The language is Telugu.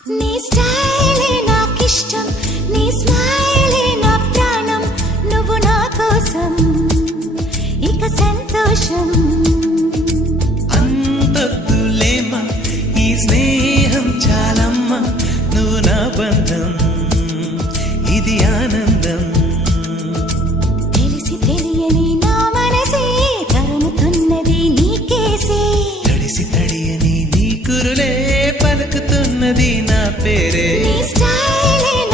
నీ స్టైలే నాకిష్టం, నీ స్మైలే నా ప్రాణం, నువ్వు నా కోసం ఇక సంతోషం. అంతొద్దులేమా ఈ స్నేహం చాలమ్మా, నువ్వు నా బంధం ఇది ఆనందం. తెలిసి తెలియని నా మనసే తరుముతున్నది నీకేసే, తడిసి తడియని నీ కురులే పలుకుతున్నది నా పేరే. నీ స్టైలే